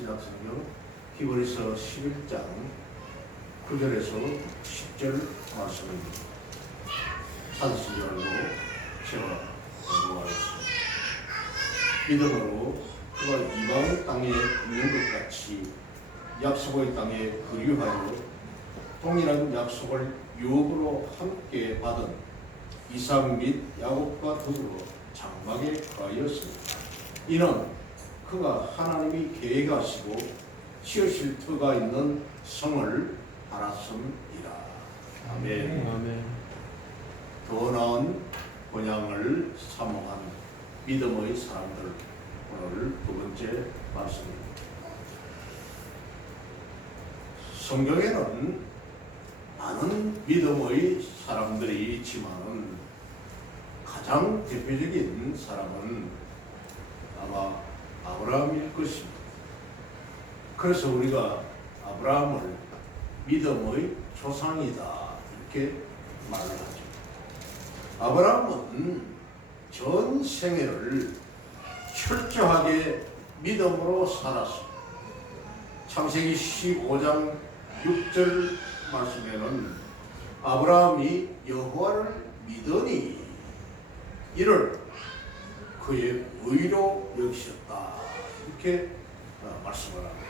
신약성경 히브리서 11장 9절에서 10절 말씀을 찾으시려고 제가 공부하겠습니다. 믿음으로 그가 이방 땅에 있는 것 같이 약속의 땅에 거류하여 동일한 약속을 유업으로 함께 받은 이삭 및 야곱과 더불어 장막에 거하였습니다. 이는 그가 하나님이 계획하시고 지으실 터가 있는 성을 알았음이라. 아멘. 아멘. 더 나은 본향을 사모한 믿음의 사람들, 오늘 두 번째 말씀입니다. 성경에는 많은 믿음의 사람들이 있지만 가장 대표적인 사람은 아마 아브라함일 것입니다. 그래서 우리가 아브라함을 믿음의 조상이다 이렇게 말을 하죠. 아브라함은 전 생애를 철저하게 믿음으로 살았습니다. 창세기 15장 6절 말씀에는 아브라함이 여호와를 믿으니 이를 그의 의로 여기셨다 이렇게 말씀을 합니다.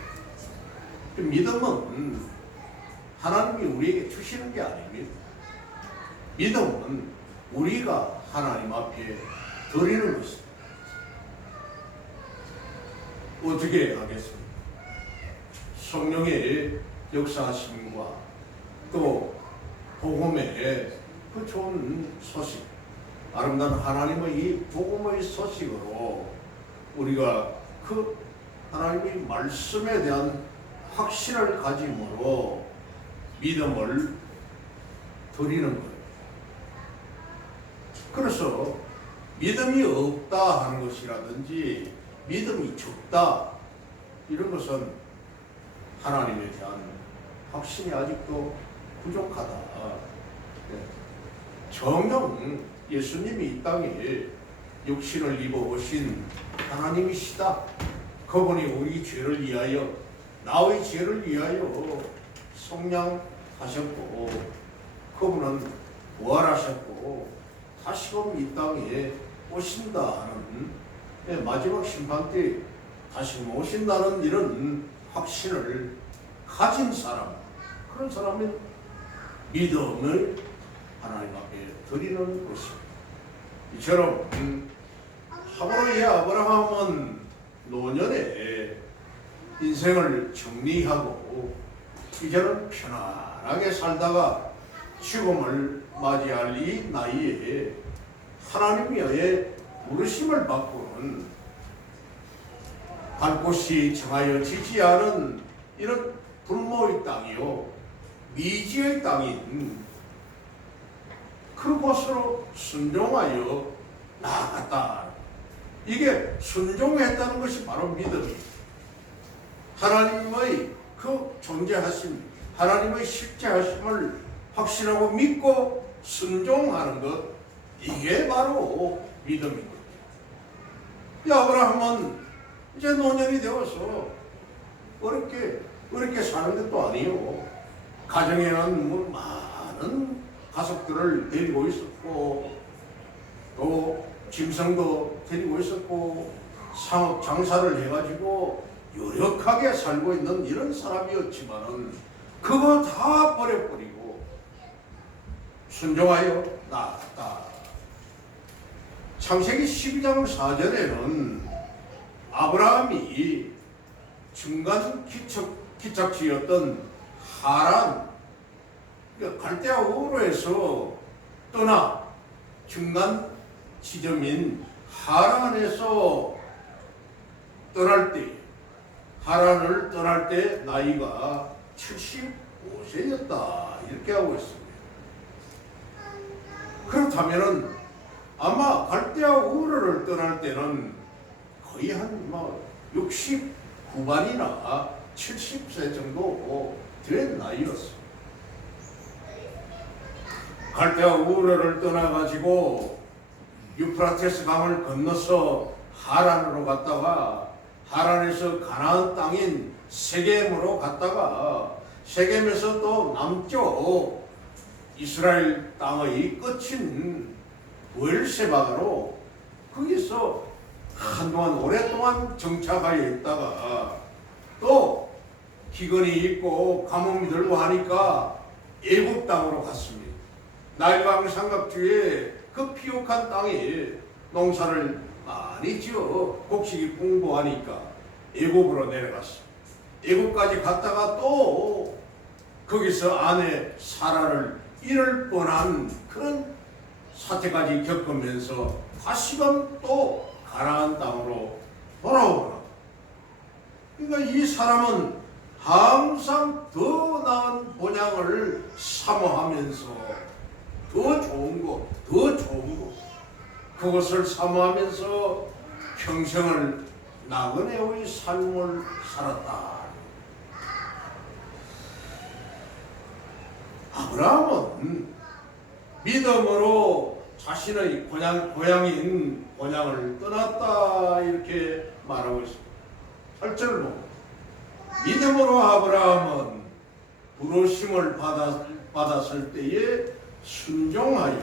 믿음은 하나님이 우리에게 주시는 게 아닙니다. 믿음은 우리가 하나님 앞에 드리는 것입니다. 어떻게 하겠습니까? 성령의 역사하심과 또 복음의 그 좋은 소식, 아름다운 하나님의 이 복음의 소식으로 우리가 그 하나님의 말씀에 대한 확신을 가짐으로 믿음을 드리는 거예요. 그래서 믿음이 없다 하는 것이라든지 믿음이 적다 이런 것은 하나님에 대한 확신이 아직도 부족하다. 정녕 예수님이 이 땅에 육신을 입어 오신 하나님이시다. 그분이 우리 죄를 위하여, 나의 죄를 위하여 속량하셨고 그분은 부활하셨고 다시금 이 땅에 오신다 하는 마지막 심판 때 다시금 오신다는 이런 확신을 가진 사람, 그런 사람은 믿음을 하나님 앞에 드리는 것입니다. 이처럼 하브라의 아브라함은 노년에 인생을 정리하고 이제는 편안하게 살다가 죽음을 맞이할 이 나이에 하나님의 부르심을 받고는 갈 곳이 정하여 지지 않은 이런 불모의 땅이요 미지의 땅인 그곳으로 순종하여 나아갔다. 이게 순종했다는 것이 바로 믿음입니다. 하나님의 그 존재하심, 하나님의 실제하심을 확신하고 믿고 순종하는 것, 이게 바로 믿음입니다. 이 아브라함은 이제 노년이 되어서 어렵게 사는 것도 아니요. 가정에는 많은 가족들을 데리고 있었고 또 짐승도 데리고 있었고 상업 장사를 해가지고 유력하게 살고 있는 이런 사람이었지만은 그거 다 버려버리고 순종하여 나아갔다. 창세기 12장 4절에는 아브라함이 중간 기착지였던 하란, 갈대아 우르에서 떠나 중간 지점인 하란에서 하란을 떠날 때 나이가 75세였다 이렇게 하고 있습니다. 그렇다면은 아마 갈대아 우르를 떠날 때는 거의 한 69반이나 70세 정도 된 나이였어. 갈대아 우르를 떠나가지고 유프라테스 강을 건너서 하란으로 갔다가 하란에서 가나안 땅인 세겜으로 갔다가 세겜에서 또 남쪽 이스라엘 땅의 끝인 브엘세바로 거기서 한동안 오랫동안 정착하여 있다가 또 기근이 있고 가뭄이 들고 하니까 애굽 땅으로 갔습니다. 나일강 삼각주에 그 피옥한 땅에 농사를 많이 지어 곡식이 풍부하니까 애굽으로 내려갔습니다. 애굽까지 갔다가 또 거기서 아내 사라를 잃을 뻔한 그런 사태까지 겪으면서 다시금 또 가나안 땅으로 돌아오거나. 그러니까 이 사람은 항상 더 나은 본향을 사모하면서 더 좋은 거, 더 좋은 거, 그것을 사모하면서 평생을 나그네의 삶을 살았다. 아브라함은 믿음으로 자신의 고향인 본향을 떠났다 이렇게 말하고 있습니다. 8절을 보면 믿음으로 아브라함은 부르심을 받았을 때에 순종하여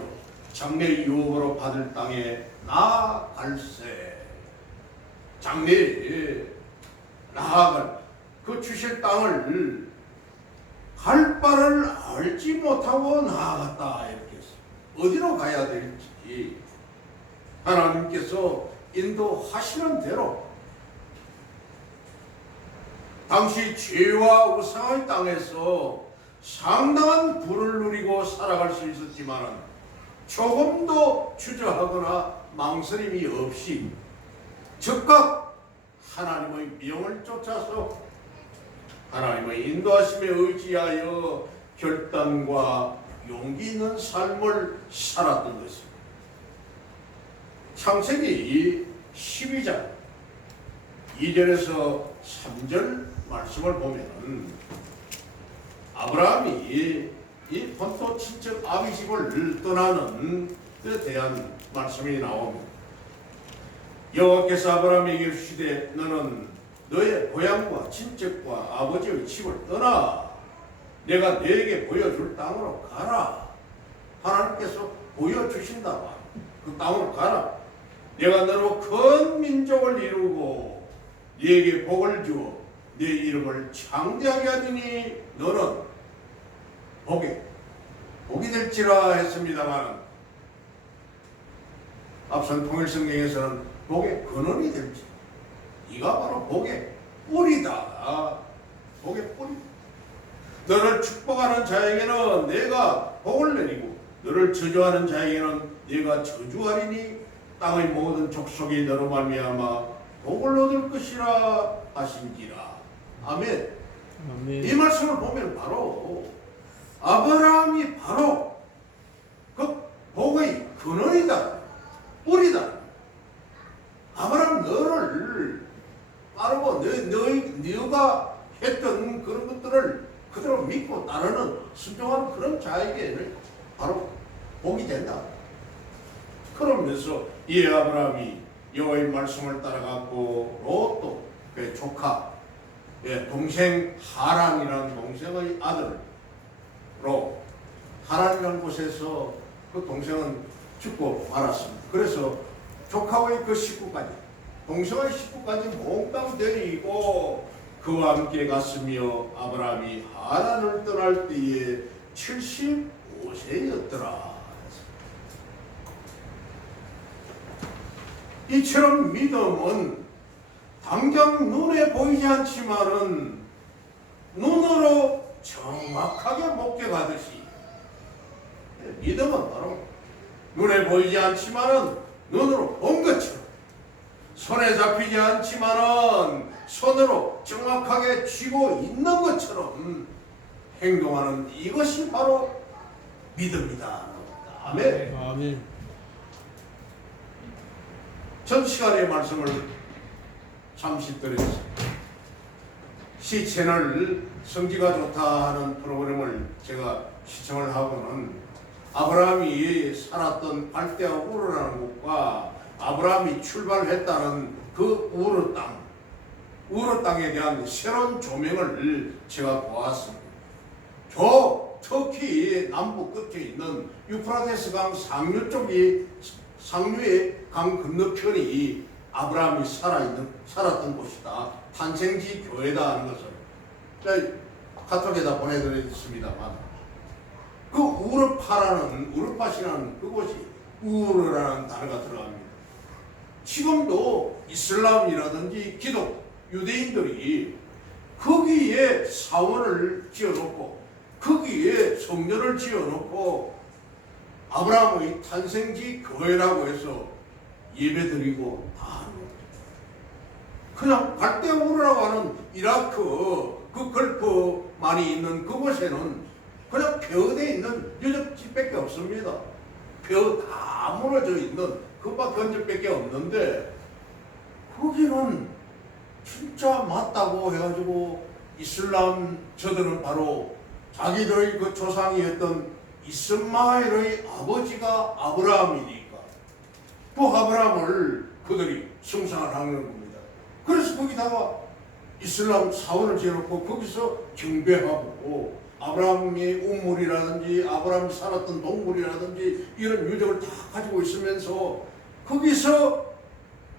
장래 유업으로 받을 땅에 나아갈세. 장래에 나아갈 그 주실 땅을 갈 바를 알지 못하고 나아갔다 이렇게 했어요. 어디로 가야 될지 하나님께서 인도하시는 대로 당시 죄와 우상의 땅에서 상당한 부를 누리고 살아갈 수 있었지만 조금도 주저하거나 망설임이 없이 즉각 하나님의 명을 쫓아서 하나님의 인도하심에 의지하여 결단과 용기 있는 삶을 살았던 것입니다. 창세기 12장 2절에서 3절 말씀을 보면 아브라함이 이 본토 친척 아비집을 떠나는 데 대한 말씀이 나옵니다. 여호와께서 아브라함에게 이르시되 너는 너의 고향과 친척과 아버지의 집을 떠나 내가 너에게 보여줄 땅으로 가라. 하나님께서 보여주신다. 그 땅으로 가라. 내가 너로 큰 민족을 이루고 너에게 복을 주어 네 이름을 창대하게 하리니 너는 복이 될지라 했습니다만 앞선 통일성경에서는 복의 근원이 될지. 이가 바로 복의 뿌리다. 복의 뿌리. 너를 축복하는 자에게는 내가 복을 내리고 너를 저주하는 자에게는 내가 저주하리니 땅의 모든 족속이 너로 말미암아 복을 얻을 것이라 하신지라. 아멘. 아멘. 이 말씀을 보면 바로 아브라함이 바로 그 복의 근원이다. 뿌리다. 아브라함 너를 따르고 너가 했던 그런 것들을 그대로 믿고 따르는 순종하는 그런 자에게는 바로 복이 된다. 그러면서 이 아브라함이 여호와의 말씀을 따라갔고 롯도 그의 조카 동생 하란이라는 동생의 아들로 하란이라는 곳에서 그 동생은 죽고 말았습니다. 그래서 조카의 그 식구까지 동생의 식구까지 몽땅 데리고 그와 함께 갔으며 아브라함이 하란을 떠날 때에 75세였더라. 이처럼 믿음은 당장 눈에 보이지 않지만은 눈으로 정확하게 목격하듯이 믿음은 바로 눈에 보이지 않지만은 눈으로 본 것처럼 손에 잡히지 않지만은 손으로 정확하게 쥐고 있는 것처럼 행동하는 이것이 바로 믿음이다. 아멘. 아멘. 전 시간의 말씀을 잠시 드렸습니다. 시채널 성지가 좋다 하는 프로그램을 제가 시청을 하고는 아브라함이 살았던 갈대아 우르라는 곳과 아브라함이 출발했다는 그 우르 땅 우르 땅에 대한 새로운 조명을 제가 보았습니다. 특히 남부 끝에 있는 유프라테스 강 상류 쪽이 상류의 강 건너편이 아브라함이 살았던 곳이다. 탄생지 교회다 하는 것을 카톡에다 보내드렸습니다만, 그 우르팟이라는 그곳이 우르라는 단어가 들어갑니다. 지금도 이슬람이라든지 기독, 유대인들이 거기에 사원을 지어놓고 거기에 성전을 지어놓고 아브라함의 탄생지 교회라고 해서 예배드리고 다 하는 겁니다. 그냥 갈대우르라고 하는 이라크 그 걸프 많이 있는 그곳에는 그냥 벼대 있는 유적지밖에 없습니다. 벼 다 무너져 있는 그밖에 흔적밖에 없는데, 거기는 진짜 맞다고 해가지고 이슬람 저들은 바로 자기들의 그 조상이었던 이스마엘의 아버지가 아브라함이니까 그 아브라함을 그들이 숭상을 하는 겁니다. 그래서 거기다가 이슬람 사원을 지어놓고 거기서 경배하고 아브라함의 우물이라든지 아브라함이 살았던 동굴이라든지 이런 유적을 다 가지고 있으면서 거기서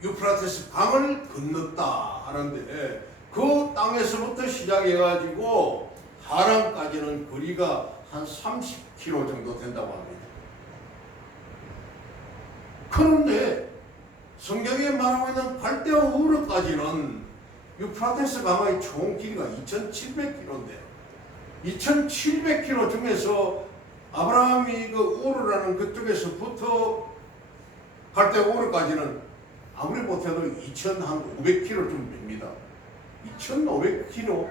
유프라테스 강을 건넜다 하는데, 그 땅에서부터 시작해가지고 하란까지는 거리가 한 30km 정도 된다고 합니다. 그런데 성경에 말하고 있는 갈대아 우르까지는 유프라테스 강의 총 길이가 2,700km인데요. 2,700km 중에서 아브라함이 그 우르라는 그쪽에서부터 갈대아 우르까지는 아무리 못해도 2,500km 좀 됩니다. 2,500km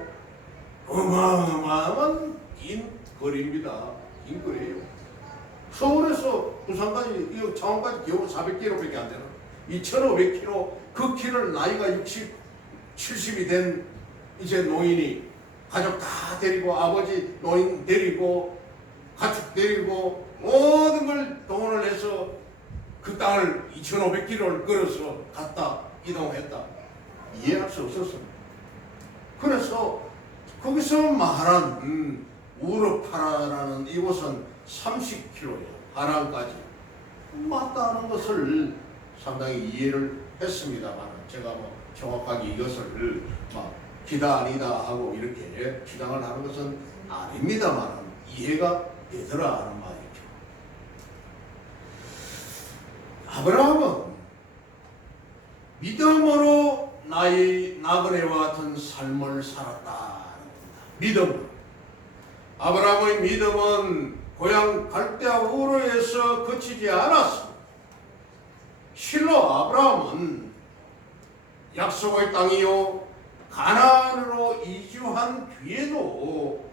어마어마한 긴 거리입니다. 긴 거리예요. 서울에서 부산까지, 창원까지 겨우 400km밖에 안 되는 2,500km, 그 길을 나이가 60, 70이 된 이제 노인이 가족 다 데리고, 아버지 노인 데리고 가축 데리고 모든 걸 동원을 해서 그 땅을 2,500km를 걸어서 갔다 이동했다. 이해할 수 없었습니다. 그래서 거기서 말한 우르파라는 이곳은 30km예요. 하란까지 맞다는 것을 상당히 이해를 했습니다만, 제가 뭐 정확하게 이것을 막 기다 아니다 하고 이렇게 주장을 하는 것은 아닙니다만 이해가 되더라 하는 말이죠. 아브라함은 믿음으로 나그네와 같은 삶을 살았다. 믿음. 아브라함의 믿음은 고향 갈대아 우르에서 그치지 않았습니다. 실로 아브라함은 약속의 땅이요 가나안으로 이주한 뒤에도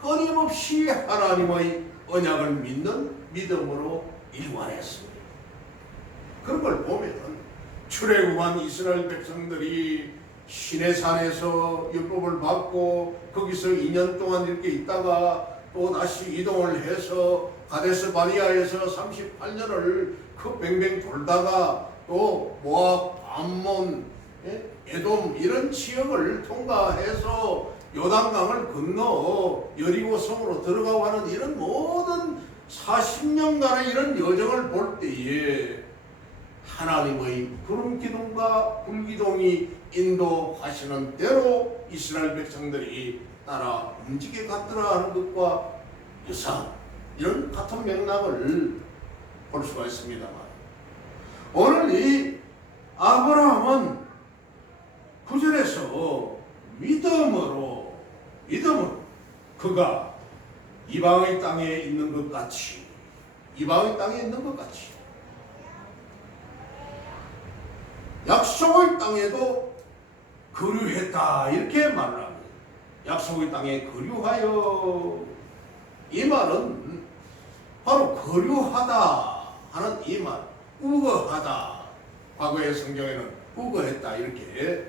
끊임없이 하나님의 언약을 믿는 믿음으로 일관했습니다. 그런 걸 보면 출애굽한 이스라엘 백성들이 시내산에서 율법을 받고 거기서 2년 동안 이렇게 있다가 또 다시 이동을 해서 가데스 바리아에서 38년을 그 뱅뱅 돌다가 또 모압, 암몬, 에돔 이런 지역을 통과해서 요단강을 건너 여리고 성으로 들어가고 하는 이런 모든 40년간의 이런 여정을 볼 때에 하나님의 구름 기둥과 불 기둥이 인도하시는 대로 이스라엘 백성들이 따라 움직여 갔더라 하는 것과 유사한 이런 같은 맥락을 볼 수가 있습니다만, 오늘 이 아브라함은 구절에서 믿음으로 그가 이방의 땅에 있는 것 같이 약속의 땅에도 거류했다 이렇게 말을 합니다. 약속의 땅에 거류하여, 이 말은 바로 거류하다 하는 이 말, 우거하다. 과거의 성경에는 우거했다 이렇게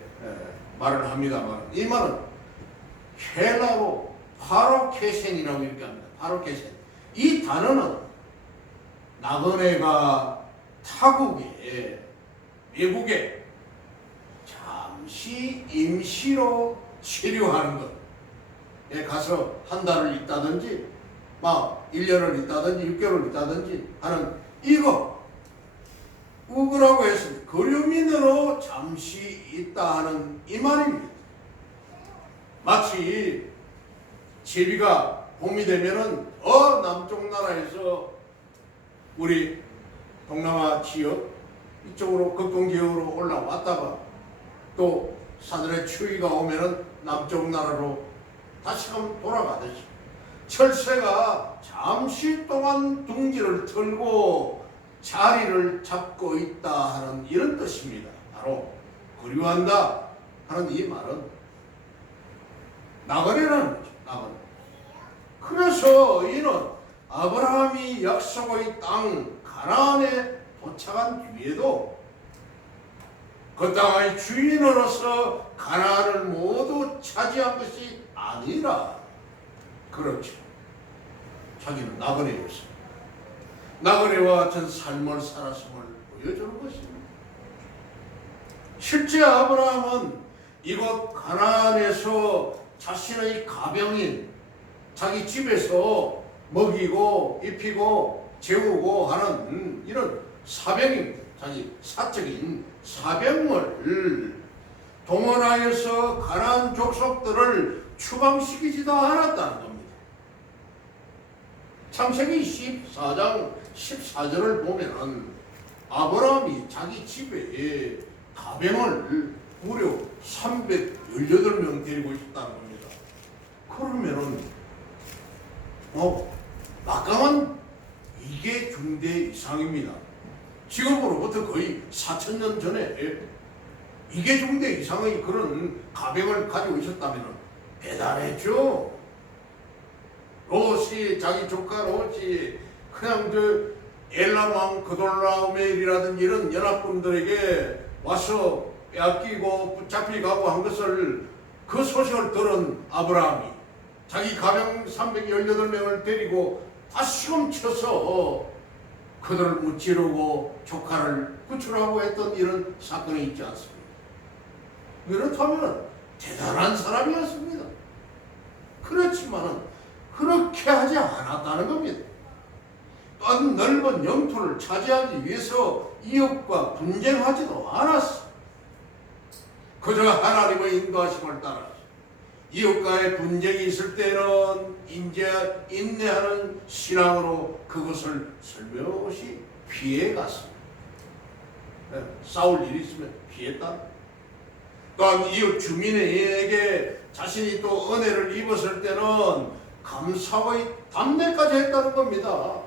말을 합니다만, 이 말은 헬라로 파로케센이라고 이렇게 합니다. 파로케센. 이 단어는 나그네가 타국에 외국에 잠시 임시로 체류하는 것에 가서 한 달을 있다든지 막 1년을 있다든지 6개월을 있다든지 하는 이거 우그라고 해서 거류민으로 잠시 있다 하는 이 말입니다. 마치 제비가 봄이 되면은 남쪽 나라에서 우리 동남아 지역 이쪽으로 극동 지역으로 올라왔다가 또 사들의 추위가 오면은 남쪽 나라로 다시금 돌아가듯이 철새가 잠시 동안 둥지를 틀고 자리를 잡고 있다 하는 이런 뜻입니다. 바로 거류한다 하는 이 말은 나그네라는 거죠. 나그네. 그래서 이는 아브라함이 약속의 땅 가나안에 도착한 뒤에도 그 땅의 주인으로서 가나안을 모두 차지한 것이 아니라 그렇죠. 자기는 나그네였습니다. 나그네와 같은 삶을 살았음을 보여주는 것입니다. 실제 아브라함은 이곳 가나안에서 자신의 가병인 자기 집에서 먹이고 입히고 재우고 하는 이런 사병입니다. 자기 사적인 사병을 동원하여서 가나안 족속들을 추방시키지도 않았다는 겁니다. 창세기 14장 14절을 보면은 아브라함이 자기 집에 가병을 무려 318명 데리고 있었다는 겁니다. 그러면은 막강한 이게 중대 이상입니다. 지금으로부터 거의 4,000년 전에 이게 중대 이상의 그런 가병을 가지고 있었다면 대단했죠. 롯이 자기 조카 롯이 그냥 그 엘람왕 그돌라오멜이라든지 이런 연합군들에게 와서 빼앗기고 붙잡히 가고 한 것을 그 소식을 들은 아브라함이 자기 가병 318명을 데리고 다시금 쳐서 그들을 무찌르고 조카를 구출하고 했던 이런 사건이 있지 않습니까? 그렇다면 대단한 사람이었습니다. 그렇지만은 그렇게 하지 않았다는 겁니다. 또한 넓은 영토를 차지하기 위해서 이웃과 분쟁하지도 않았어. 그저 하나님의 인도하심을 따라 이웃과의 분쟁이 있을 때는 인내하는 신앙으로 그것을 슬며시 피해갔습니다. 싸울 일이 있으면 피했다. 또한 이웃 주민에게 자신이 또 은혜를 입었을 때는 감사의 담례까지 했다는 겁니다.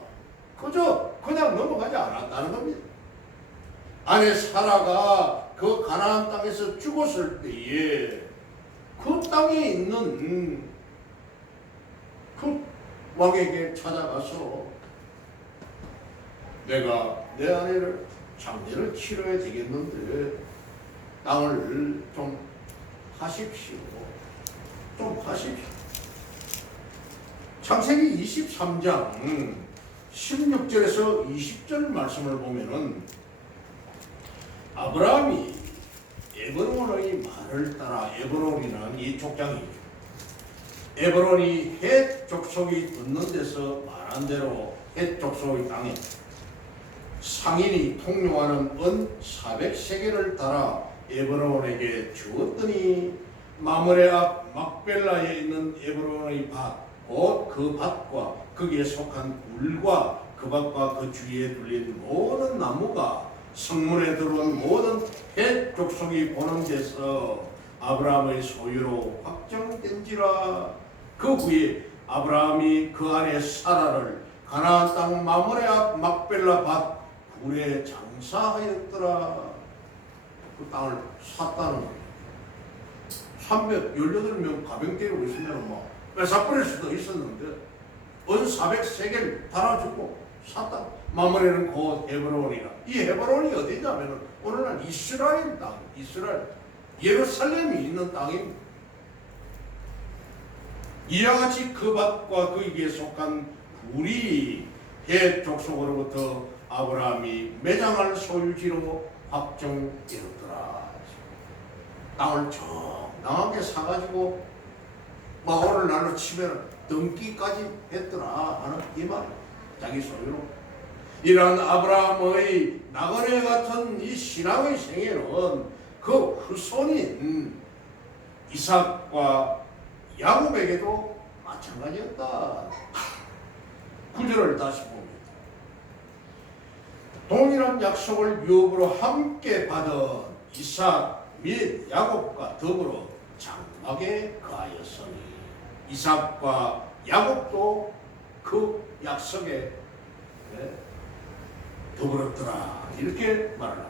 그저 그냥 넘어가지 않았다는 겁니다. 아내 사라가 그 가나안 땅에서 죽었을 때에 그 땅에 있는 그 왕에게 찾아가서 내가 내 아내를 장례를 치러야 되겠는데 땅을 좀 하십시오. 좀 하십시오. 창세기 23장 16절에서 20절 말씀을 보면은 아브라함이 에브론의 말을 따라 에브론이라는 이 족장이죠. 에브론이 헷 족속이 듣는 데서 말한 대로 헷 족속의 땅에 상인이 통용하는 은 400세겔을 따라 에브론에게 주었더니 마므레 앞 막벨라에 있는 에브론의 밭 곧 그 밭과 거기에 속한 굴과 그 밭과 그 주위에 둘린 모든 나무가 성문에 들어온 모든 헷 족속이 보는 데서 아브라함의 소유로 확정된지라. 그 후에 아브라함이 그 안에 사라를 가나안 땅 마므레 앞 막벨라 밭 굴에 장사하였더라. 그 땅을 샀다는 거예요. 318명 가병 데리고 있으면 뭐 뺏어버릴 수도 있었는데 은 400세겔 달아주고 샀다. 마므레는 곧 헤브론이라. 이 헤브론이 어디냐면은 오늘날 이스라엘 땅, 이스라엘 예루살렘이 있는 땅입니다. 이와 같이 그 밭과 그에게 속한 굴이 헷 족속으로부터 아브라함이 매장할 소유지로 확정되었더라. 땅을 정당하게 사가지고 오늘날로 치면 등기까지 했더라 하는 이 말이야. 자기 소유로. 이런 아브라함의 나그네 같은 이 신앙의 생애는 그 후손인 이삭과 야곱에게도 마찬가지였다. 구절을 다시 봅니다. 동일한 약속을 유업으로 함께 받은 이삭 및 야곱과 더불어 장막에 거하였으니 이삭과 야곱도 그 약속에 더불었더라 이렇게 말을 합니다.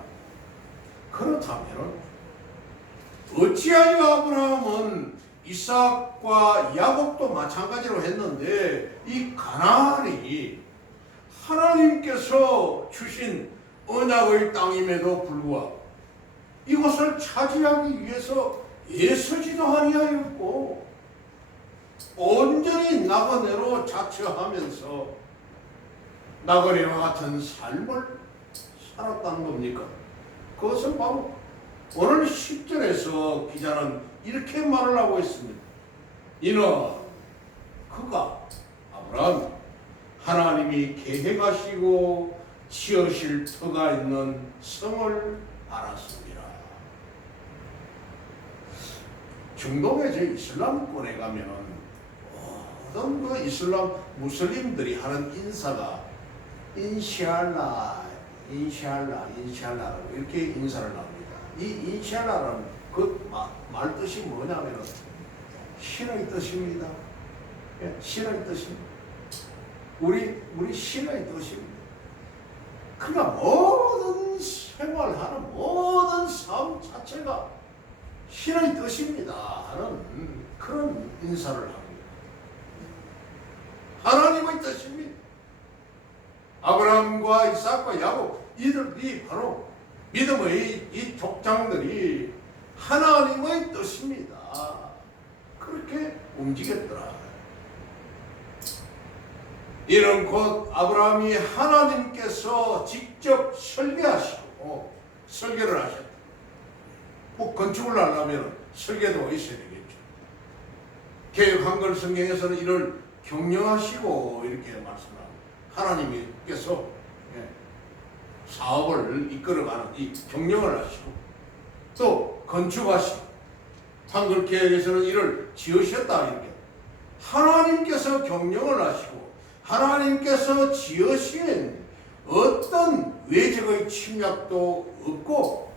그렇다면 어찌하여 아브라함은 이삭과 야곱도 마찬가지로 했는데 이 가나안이 하나님께서 주신 언약의 땅임에도 불구하고 이것을 차지하기 위해서 애쓰지도 아니하였고 온전히 나그네로 자처하면서 나그네와 같은 삶을 살았다는 겁니까? 그것은 바로 오늘 10절에서 기자는 이렇게 말을 하고 있습니다. 이는 그가 아브라함 하나님이 계획하시고 지으실 터가 있는 성을 알았습니다. 중동의 저 이슬람권에 가면 모든 그 이슬람 무슬림들이 하는 인사가 인샬라 이렇게 인사를 합니다. 이 인샬라라는 그 말 뜻이 뭐냐면 신의 뜻입니다. 신의 뜻입니다. 우리 신의 뜻입니다. 그러니까 모든 생활하는 모든 삶 자체가 신의 뜻입니다 하는 그런 인사를 합니다. 하나님의 뜻입니다. 아브라함과 이삭과 야곱 이들이 바로 믿음의 이 족장들이 하나님의 뜻입니다. 그렇게 움직였더라. 이는 곧 아브라함이 하나님께서 직접 설계하시고 설계를 하셨다. 뭐 건축을 하려면 설계도가 있어야 되겠죠. 개혁한글 성경에서는 이를 경영하시고 이렇게 말씀합니다. 하나님께서 사업을 이끌어가는 이 경영을 하시고 또 건축하시고 한글 개혁에서는 이를 지으셨다 이렇게 하나님께서 경영을 하시고 하나님께서 지으신 어떤 외적의 침략도 없고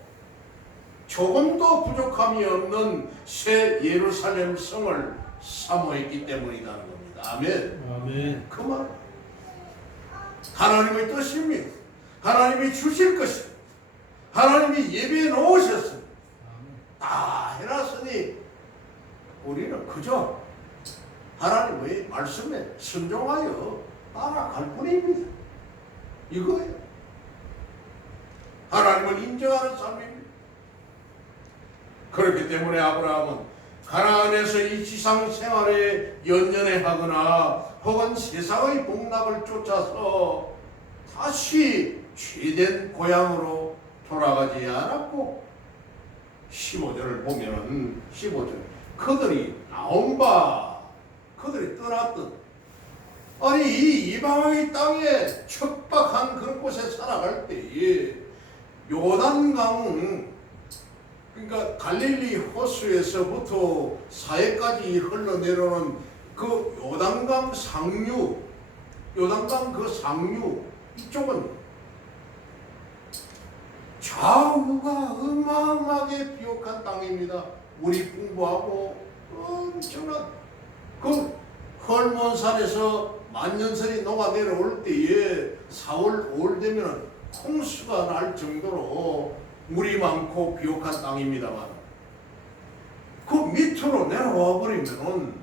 조금도 부족함이 없는 새 예루살렘 성을 사모했기 때문이라는 겁니다. 아멘. 아멘. 그 말 하나님의 뜻입니다. 하나님이 주실 것입니다. 하나님이 예비해 놓으셨습니다. 다 해놨으니 우리는 그저 하나님의 말씀에 순종하여 따라갈 뿐입니다. 이거예요. 하나님을 인정하는 삶입니다. 그렇기 때문에 아브라함은 가나안에서 이 지상 생활에 연연해 하거나 혹은 세상의 복락을 쫓아서 다시 죄된 고향으로 돌아가지 않았고 15절을 보면은 15절 그들이 나온 바 그들이 떠났던 아니 이 이방의 땅에 척박한 그런 곳에 살아갈 때에 요단강 그러니까 갈릴리 호수에서부터 사해까지 흘러내려오는 그 요단강 상류 요단강 그 상류 이쪽은 좌우가 어마어마하게 비옥한 땅입니다. 물이 풍부하고 엄청난 그 헐몬산에서 만년설이 녹아내려올 때에 4월 5월 되면 홍수가 날 정도로 물이 많고 비옥한 땅입니다만 그 밑으로 내려와 버리면은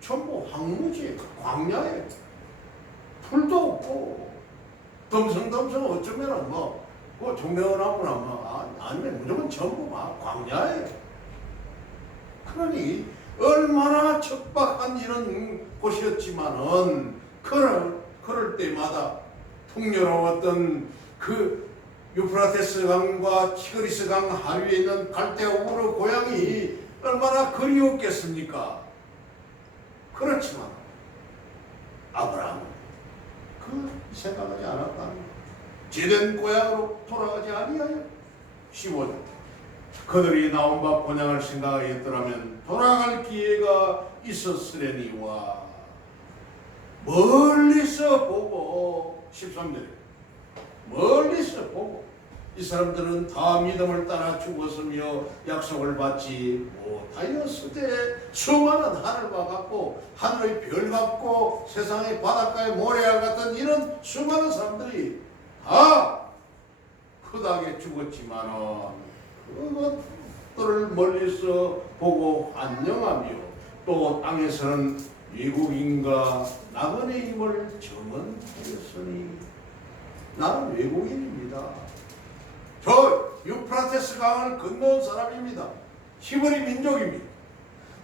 전부 황무지 광야에 풀도 없고 덤성덤성 어쩌면은 그 종려나무나 아니면 무조건 전부 막 광야에 그러니 얼마나 척박한 이런 곳이었지만은 그럴 때마다 풍요로웠던 그 유프라테스 강과 티그리스 강 하류에 있는 갈대아 우르 고향이 얼마나 그리웠겠습니까? 그렇지만 아브라함은 그 생각하지 않았다는 거예요. 제된 고향으로 돌아가지 아니하여 15절 그들이 나온 바 본향을 생각하였더라면 돌아갈 기회가 있었으려니와 멀리서 보고 13절에 멀리서 보고 이 사람들은 다 믿음을 따라 죽었으며 약속을 받지 못하였으되 수많은 하늘과 같고 하늘의 별 같고 세상의 바닷가의 모래알 같은 이런 수많은 사람들이 다 크다게 죽었지만은 그것들을 멀리서 보고 안녕하며 또 땅에서는 외국인과 나그네 임을 증언하였으니 나는 외국인입니다. 저 유프라테스 강을 건너온 사람입니다. 히브리 민족입니다.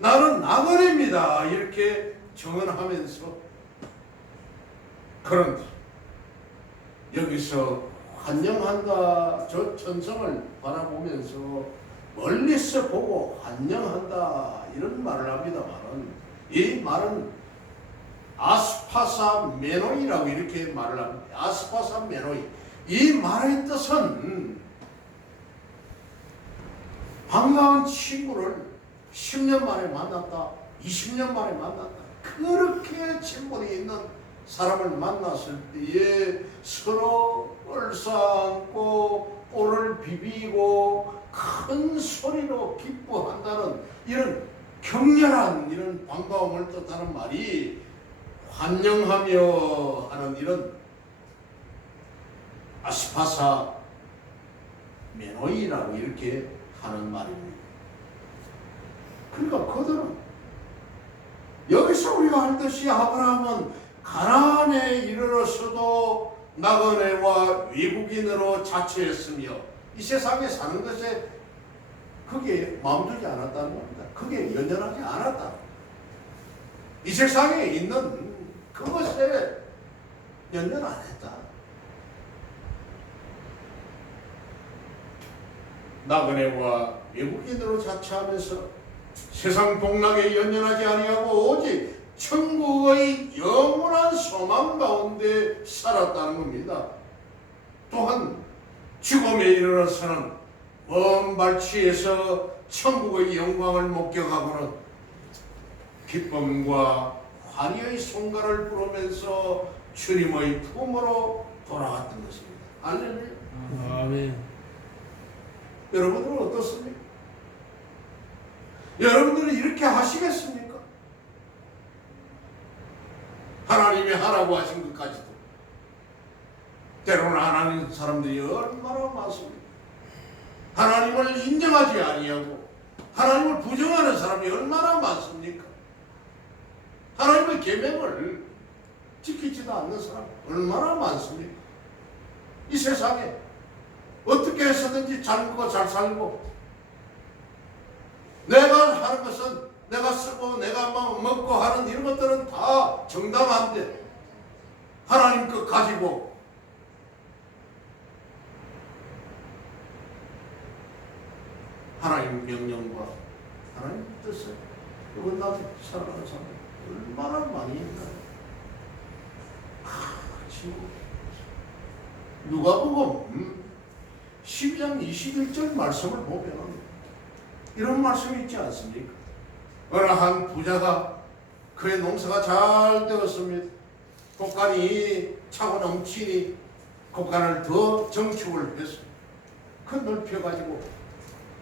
나는 나그네입니다. 이렇게 증언하면서 그런데 여기서 환영한다 저 천성을 바라보면서 멀리서 보고 환영한다 이런 말을 합니다만 이 말은 아스파사 메노이라고 이렇게 말을 합니다. 아스파사 메노이 이 말의 뜻은 반가운 친구를 10년 만에 만났다 20년 만에 만났다 그렇게 친분이 있는 사람을 만났을 때에 서로 얼싸안고 꼴을 비비고 큰 소리로 기뻐한다는 이런 격렬한 이런 반가움을 뜻하는 말이 환영하며 하는 이런 아스파사 메노이라고 이렇게 하는 말입니다. 그러니까 그들은 여기서 우리가 알듯이 아브라함은 가나안에 이르러서도 나그네와 외국인으로 자처했으며 이 세상에 사는 것에 그게 마음들지 않았다는 겁니다. 그게 연연하지 않았다. 이 세상에 있는 그것에 연연 안 했다. 나그네와 외국인으로 자처하면서 세상 복락에 연연하지 아니하고 오직 천국의 영원한 소망 가운데 살았다는 겁니다. 또한 죽음에 이르러서는 먼 발치에서 천국의 영광을 목격하고는 기쁨과 환희의 송가를 부르면서 주님의 품으로 돌아갔던 것입니다. 할렐루야. 아멘. 여러분들은 어떻습니까? 여러분들은 이렇게 하시겠습니까? 하나님이 하라고 하신 것까지도 때로는 하나님 사람들이 얼마나 많습니다. 하나님을 인정하지 아니하고 하나님을 부정하는 사람이 얼마나 많습니까? 하나님의 계명을 지키지도 않는 사람 얼마나 많습니까? 이 세상에 어떻게 해서든지 잘 먹고 잘 살고 내가 하는 것은 내가 쓰고 내가 먹고 하는 이런 것들은 다 정당한데 하나님 것 가지고 하나님 명령과 하나님 뜻을 어긋나게 살아가는 사람이 얼마나 많이 있나요? 지금 누가복음 12장 21절 말씀을 보면 이런 말씀이 있지 않습니까? 어느 한 부자가 그의 농사가 잘 되었습니다. 곡간이 차고 넘치니 곡간을 더 정축을 했습니다. 그 넓혀가지고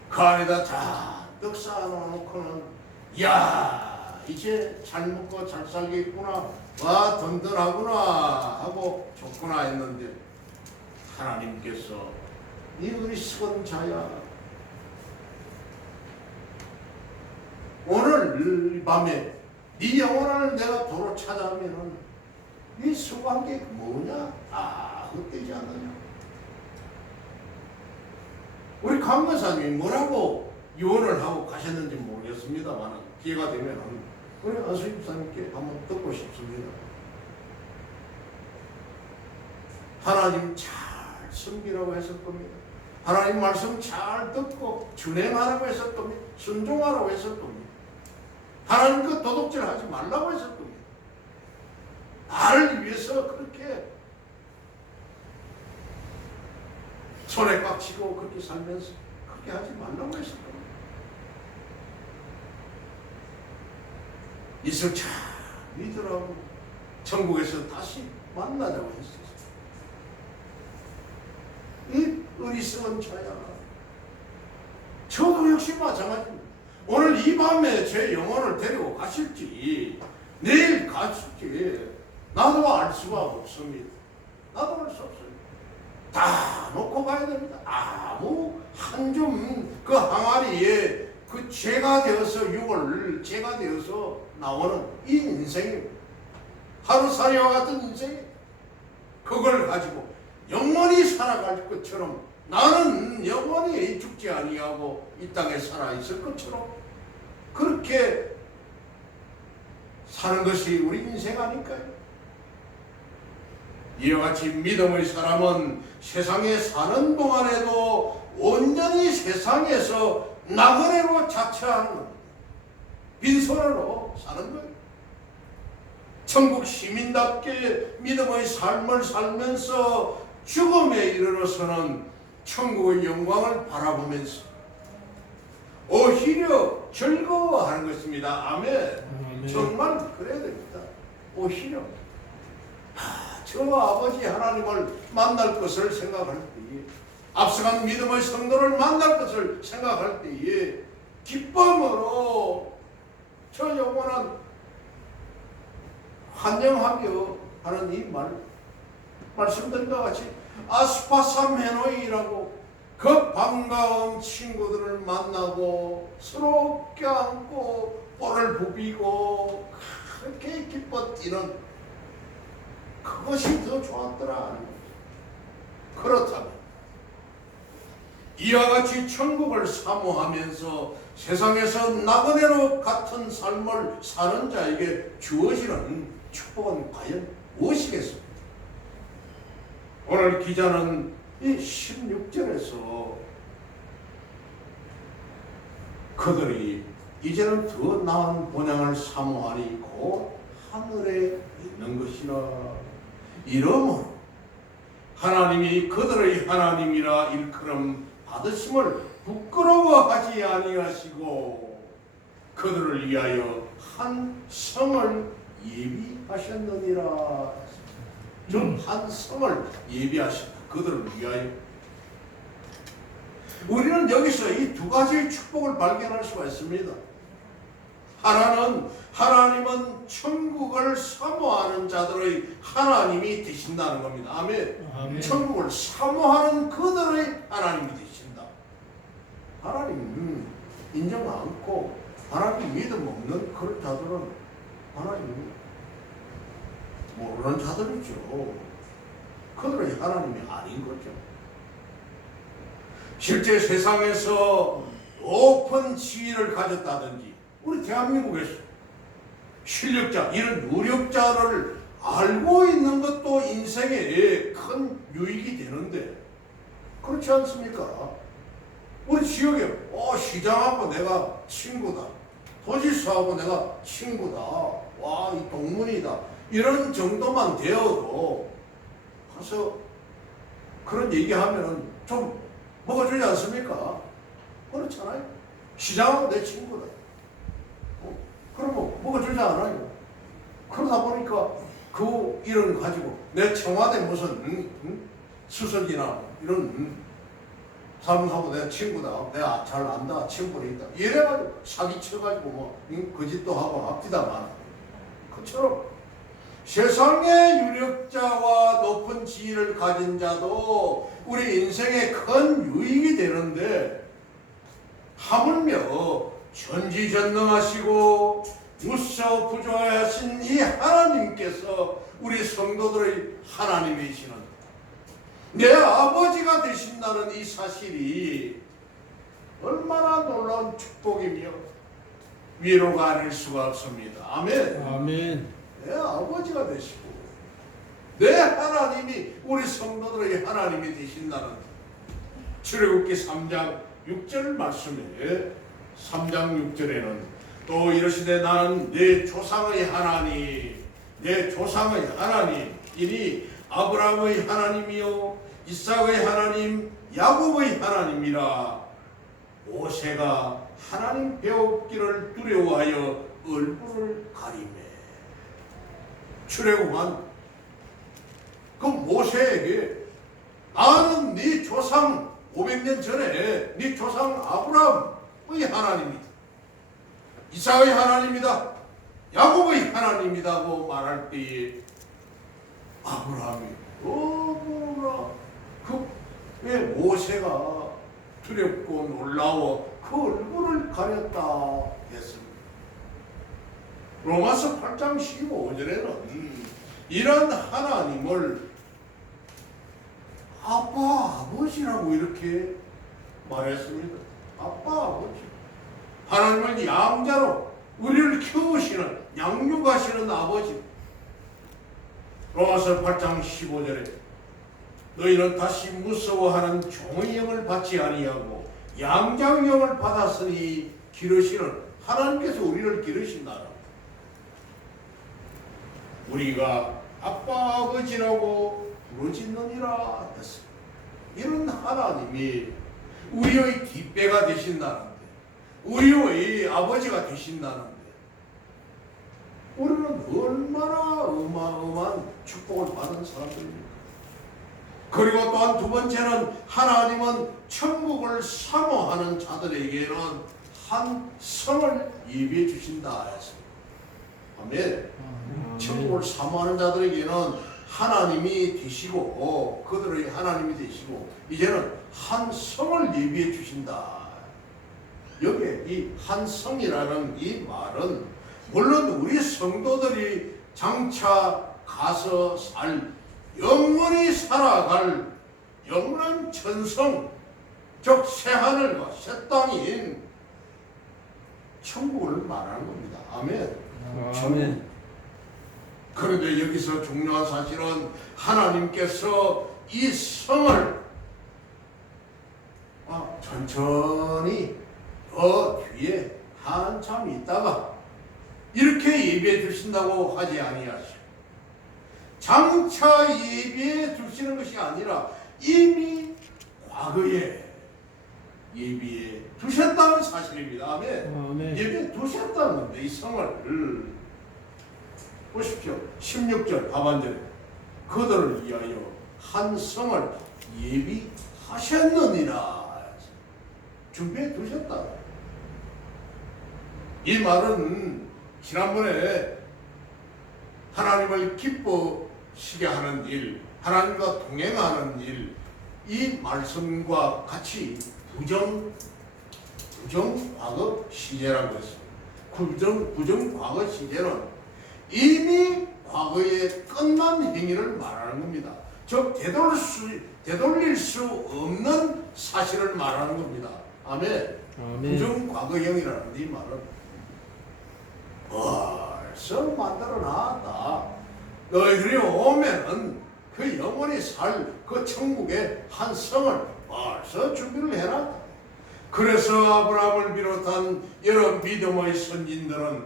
그 안에다 잔뜩 쌓아놓고는 이야 이제 잘 먹고 잘 살겠구나 와 든든하구나 하고 좋구나 했는데 하나님께서 이 어리석은 자야 오늘 밤에 네 영혼을 내가 도로 찾아오면은 네 수고한 게 뭐냐? 헛되지 않느냐? 우리 강권사님이 뭐라고 유언을 하고 가셨는지 모르겠습니다만 기회가 되면 우리 안수집사님께 한번 듣고 싶습니다. 하나님 잘 섬기라고 했을 겁니다. 하나님 말씀 잘 듣고 준행하라고 했을 겁니다. 순종하라고 했을 겁니다. 하나님 그 도둑질 하지 말라고 했을 겁니다. 나를 위해서 그렇게 손에 꽉 쥐고 그렇게 살면서 그렇게 하지 말라고 했을 겁니다. 이슬 잘 믿으라고 천국에서 다시 만나자고 했어요. 이 어리석은 자야. 저도 역시 마찬가지입니다. 오늘 이 밤에 제 영혼을 데리고 가실지 내일 가실지 나도 알 수가 없습니다. 나도 알 수 없어요. 다 놓고 가야 됩니다. 아무 한 줌 그 항아리에 그 죄가 되어서 육을 죄가 되어서 나오는 이 인생이 하루살이와 같은 인생이 그걸 가지고 영원히 살아갈 것처럼 나는 영원히 죽지 아니하고 이 땅에 살아있을 것처럼 그렇게 사는 것이 우리 인생 아닐까요? 이와 같이 믿음의 사람은 세상에 사는 동안에도 온전히 세상에서 나그네로 자처하는 겁니다. 빈손으로 사는 거예요. 천국 시민답게 믿음의 삶을 살면서 죽음에 이르러서는 천국의 영광을 바라보면서 오히려 즐거워하는 것입니다. 아멘. 정말 그래야 됩니다. 오히려 저 아버지 하나님을 만날 것을 생각할 때에 앞서간 믿음의 성도를 만날 것을 생각할 때에 기쁨으로 저 영원한 환영하며 하는 이 말씀드린 것 같이 아스파삼헤노이라고 그 반가운 친구들을 만나고 서로 껴안고 뽀를 부비고 그렇게 기뻐 뛰는 그것이 더 좋았더라. 그렇다면 이와 같이 천국을 사모하면서 세상에서 나그네로 같은 삶을 사는 자에게 주어지는 축복은 과연 무엇이겠습니까? 오늘 기자는 이 16절에서 그들이 이제는 더 나은 본향을 사모하니 곧 하늘에 있는 것이라. 이러므로 하나님이 그들의 하나님이라 일컬음 받으심을 부끄러워하지 아니하시고 그들을 위하여 한 성을 예비하셨느니라. 좀 한 성을 예비하셨다. 그들을 위하여. 우리는 여기서 이 두 가지의 축복을 발견할 수가 있습니다. 하나는 하나님은 천국을 사모하는 자들의 하나님이 되신다는 겁니다. 아멘. 천국을 사모하는 그들의 하나님이 되신다. 하나님 인정 않고 하나님 믿음 없는 그런 자들은 하나님 모르는 자들이죠. 그들의 하나님이 아닌 거죠. 실제 세상에서 높은 지위를 가졌다든지 우리 대한민국에서 실력자, 이런 유력자를 알고 있는 것도 인생에 큰 유익이 되는데 그렇지 않습니까? 우리 지역에 시장하고 내가 친구다. 도지사하고 내가 친구다. 와, 이 동문이다. 이런 정도만 되어도 가서 그런 얘기하면 좀 먹어주지 않습니까? 그렇잖아요. 시장하고 내 친구다. 그러면 먹어주지 않아요. 그러다 보니까 그 일을 가지고 내 청와대 무슨 수석이나 이런 사람하고 내가 친구다. 내가 잘 안다. 친분이 있다. 이래가지고 사기쳐가지고 뭐 거짓도 하고 합디다만 그처럼 세상의 유력자와 높은 지위를 가진 자도 우리 인생에 큰 유익이 되는데 하물며 전지전능하시고 무소부조하신 이 하나님께서 우리 성도들의 하나님이시는 내 아버지가 되신다는 이 사실이 얼마나 놀라운 축복이며 위로가 아닐 수가 없습니다. 아멘. 아멘. 내 아버지가 되시고 내 하나님이 우리 성도들의 하나님이 되신다는 출애굽기 3장 6절 말씀에 3장 6절에는 또 이르시되 나는 내 조상의 하나님 내 조상의 하나님이니 아브라함의 하나님이요 이삭의 하나님 야곱의 하나님이라. 모세가 하나님 배웠기를 두려워하여 얼굴을 가리매. 출애굽한 그 모세에게 나는 네 조상 500년 전에 네 조상 아브라함의 하나님이다. 이삭의 하나님이다. 야곱의 하나님이다고 말할 때에 아브라함이 너무나 왜 모세가 두렵고 놀라워 그 얼굴을 가렸다 했습니다. 로마서 8장 15절에는 이런 하나님을 아빠 아버지라고 이렇게 말했습니다. 아빠 아버지 하나님은 양자로 우리를 키우시는 양육하시는 아버지. 로마서 8장 15절에 너희는 다시 무서워하는 종의 영을 받지 아니하고 양자의 영을 받았으니 기르시는 하나님께서 우리를 기르신다. 우리가 아빠 아버지라고 부르짖느니라 했습니다. 이런 하나님이 우리의 뒷배가 되신다는데 우리의 아버지가 되신다는데 우리는 얼마나 어마어마한 축복을 받은 사람들입니까? 그리고 또한 두 번째는 하나님은 천국을 사모하는 자들에게는 한 성을 예비해 주신다 했습니다. 아멘. 천국을 사모하는 자들에게는 하나님이 되시고 그들의 하나님이 되시고 이제는 한 성을 예비해 주신다. 여기에 이 한 성이라는 이 말은 물론 우리 성도들이 장차 가서 살 영원히 살아갈 영원한 천성 즉 새하늘과 새 땅인 천국을 말하는 겁니다. 아멘. 아멘. 그런데 여기서 중요한 사실은 하나님께서 이 성을 천천히 뒤에 한참 있다가 이렇게 예배해 주신다고 하지 아니하시오. 장차 예배해 주시는 것이 아니라 이미 과거에 예배해 두셨다는 사실입니다. 아멘. 예배해 두셨다는 겁니다. 이 성을 보십시오. 16절 하반절에 그들을 위하여 한 성을 예비하셨느니라. 준비해 두셨다. 이 말은 지난번에 하나님을 기뻐시게 하는 일, 하나님과 동행하는 일, 이 말씀과 같이 부정 과거 시제라고 했습니다. 부정 과거 시제는 이미 과거에 끝난 행위를 말하는 겁니다. 즉 되돌릴 수 없는 사실을 말하는 겁니다. 아멘. 부정 과거형이라는 이 말은 벌써 만들어 놨다. 너희들이 오면은 그 영원히 살 그 천국의 한 성을 벌써 준비를 해놨다. 그래서 아브라함을 비롯한 여러 믿음의 선진들은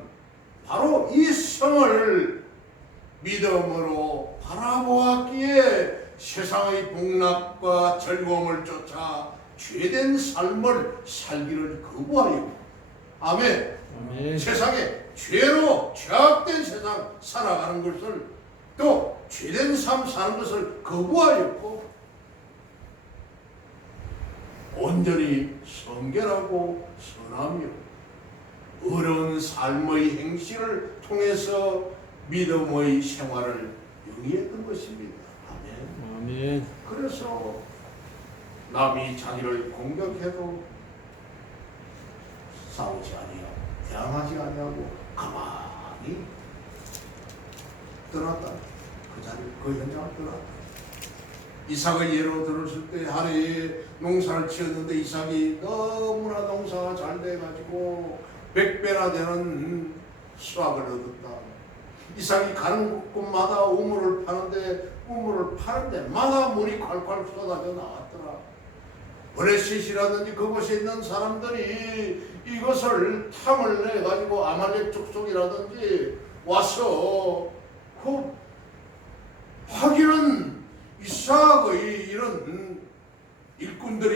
바로 이 성을 믿음으로 바라보았기에 세상의 복락과 즐거움을 쫓아 죄된 삶을 살기를 거부하여 아멘. 세상에 죄로 죄악된 세상 살아가는 것을 또 죄된 삶 사는 것을 거부하였고 온전히 성결하고 선하며 어려운 삶의 행실을 통해서 믿음의 생활을 영위했던 것입니다. 아멘. 그래서 남이 자기를 공격해도 싸우지 아니하고 대항하지 아니하고 가만히 떠났다. 그 현장을 떠났다. 이삭의 예로 들었을 때 하루에 농사를 지었는데 이삭이 너무나 농사가 잘 돼가지고 100배나 되는 수확을 얻었다. 이삭이 가는 곳마다 우물을 파는데 마다 물이 콸콸 쏟아져 나왔더라. 브레셋이라든지 그곳에 있는 사람들이 이것을 탐을 내가지고 아말렉 족속이라든지 와서 그 하기는 이삭의 이런 일꾼들이